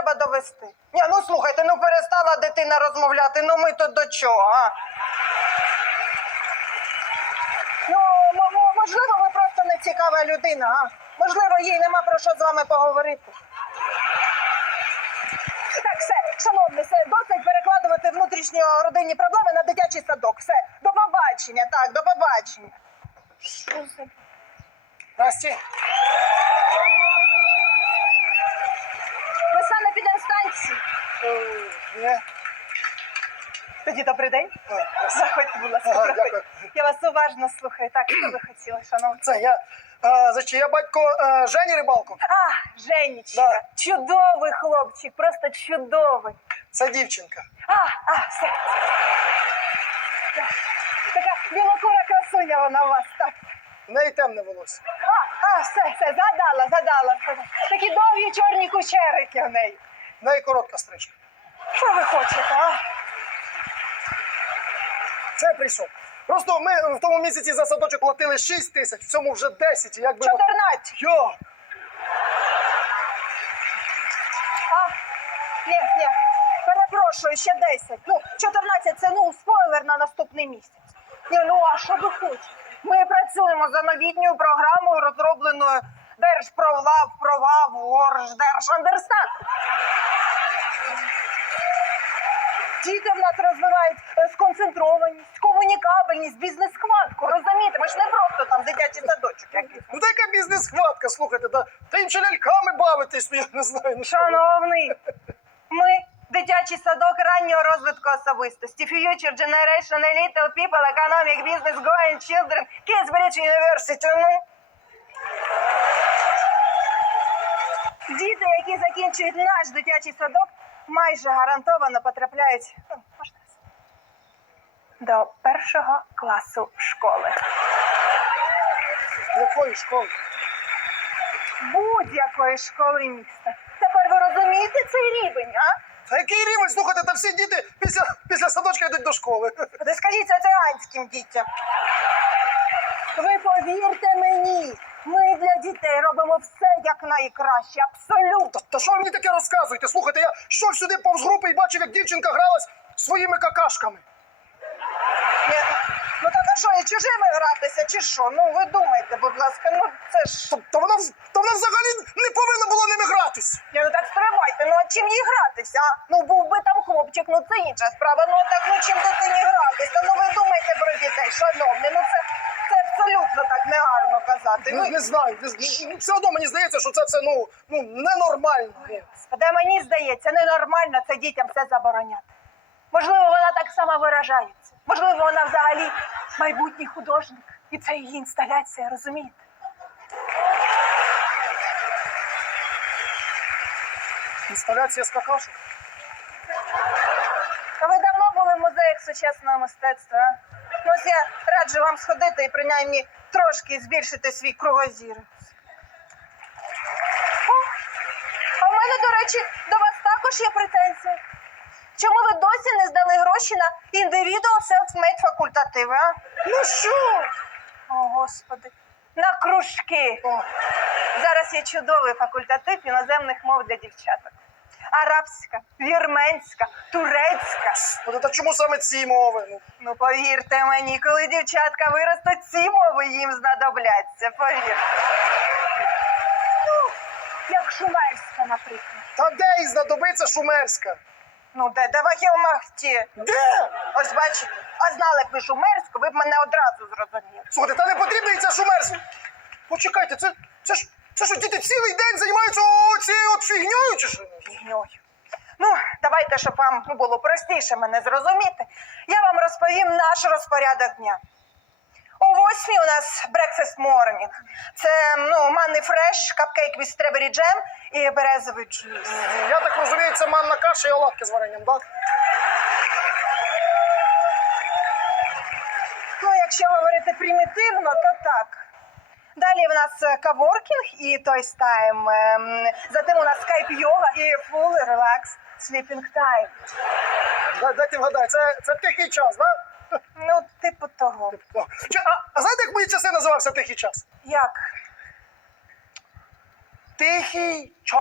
треба довести. Ні, ну слухайте, ну перестала дитина розмовляти, ну ми тут до чого, а? Ну, можливо, ви просто не цікава людина, а? Можливо, їй нема про що з вами поговорити. Так, все, шановні, все, досить перекладувати внутрішньо родинні проблеми на дитячий садок. Все, до побачення, так, до побачення. Що за... Насті, ні. Тоді добрий день. Заходьте, будь ласка, Ага, дякую. Я вас уважно слухаю. Так, що ви хотіли, шановні? Це я. А, значить, я батько а, Жені Рибалко. А, Женечка, Да. чудовий хлопчик, просто чудовий. Це дівчинка. А, а, все. Так, Така білокура красуня вона у вас, так. В неї темне волосся. А, а, все, все, задала, задала. Такі довгі чорні кучерики в неї. В неї коротка стрижка. Що ви хочете, а? Це прийшов. Просто ми в тому місяці за садочок платили 6 тисяч, в цьому вже 10. і Якби от- 14. Йо! А, ні, ні, перепрошую, ще 10. Ну, 14 це ну спойлер на наступний місяць. Ні, ну а що ви хочете? Ми працюємо за новітньою програмою, розробленою Держпровлав, Провав, Держандерстат. Діти в нас розвивають е, сконцентрованість, комунікабельність, бізнес-хватку. Розумієте, ми ж не просто там дитячий садочок якийсь. Ну така бізнес-хватка, слухайте, та, та іншими ляльками бавитись, ну я не знаю. Ну, що ви. Шановний, ми дитячий садок раннього розвитку особистості. Future Generation, Little People, Economic Business, Going Children, Kids Bridge University. Ну. Діти, які закінчують наш дитячий садок, майже гарантовано потрапляють ну, можна до першого класу школи. Якої школи? Будь-якої школи міста. Тепер ви розумієте цей рівень, а? Та який рівень, слухайте, та всі діти після, після садочка йдуть до школи. Ти скажіть це циганським дітям. Ви повірте мені, дітей робимо все як найкраще, абсолютно. Та, що ви мені таке розказуєте? Слухайте, я йшов сюди повз групи і бачив, як дівчинка гралась своїми какашками. Ні, Ну так а що, і чужими гратися, чи що? Ну ви думайте, будь ласка, ну це ж. Та, та, вона, в- та вона взагалі не повинна була ними гратись. Ні, ну так стривайте, ну а чим їй гратися? а? Ну був би там хлопчик, ну це інша справа. Ну так ну чим дитині гратися? Ну ви думайте про дітей, шановні, ну це абсолютно так негарно казати. Ну, Ну, не знаю, не, все одно мені здається, що це все ну, ну ненормально. Де мені здається, ненормально це дітям все забороняти. Можливо, вона так само виражається. Можливо, вона взагалі майбутній художник. І це її інсталяція, розумієте? інсталяція з какашок. А ви давно були в музеях сучасного мистецтва? а? Ось я раджу вам сходити і принаймні трошки збільшити свій кругозір. О, а в мене, до речі, до вас також є претензії. Чому ви досі не здали гроші на індивідуал self-made факультативи, а? Ну що? О, Господи. На кружки. О, Зараз є чудовий факультатив іноземних мов для дівчаток. Арабська, вірменська, турецька. от, та чому саме ці мови? Ну, Ну, повірте мені, коли дівчатка виростуть, ці мови їм знадобляться, повірте. Ну, як шумерська, наприклад. та де їй знадобиться шумерська? Ну, де, де Вахілмахті? Де? Ось бачите, а знали б ви шумерську, ви б мене одразу зрозуміли. Слухайте, та не потрібна їй ця шумерська. Почекайте, це, це ж що діти цілий день займаються цією от фігньою чи що? Фігньою. Ну, давайте, щоб вам ну, було простіше мене зрозуміти, я вам розповім наш розпорядок дня. О восьмій у нас breakfast morning. Це ну, манний фреш, капкейк with strawberry джем і березовий джус. Я так розумію, це манна каша і оладки з варенням, так? Ну, якщо говорити примітивно, то так. Далі в нас е, каворкінг і тойс тайм. Затем Затим у нас скайп йога і full relax sleeping time. Дайте вгадаю, це, це тихий час, так? Ну, типу того. Чи- А, а знаєте, як мої часи називався тихий час? Як? Тихий час.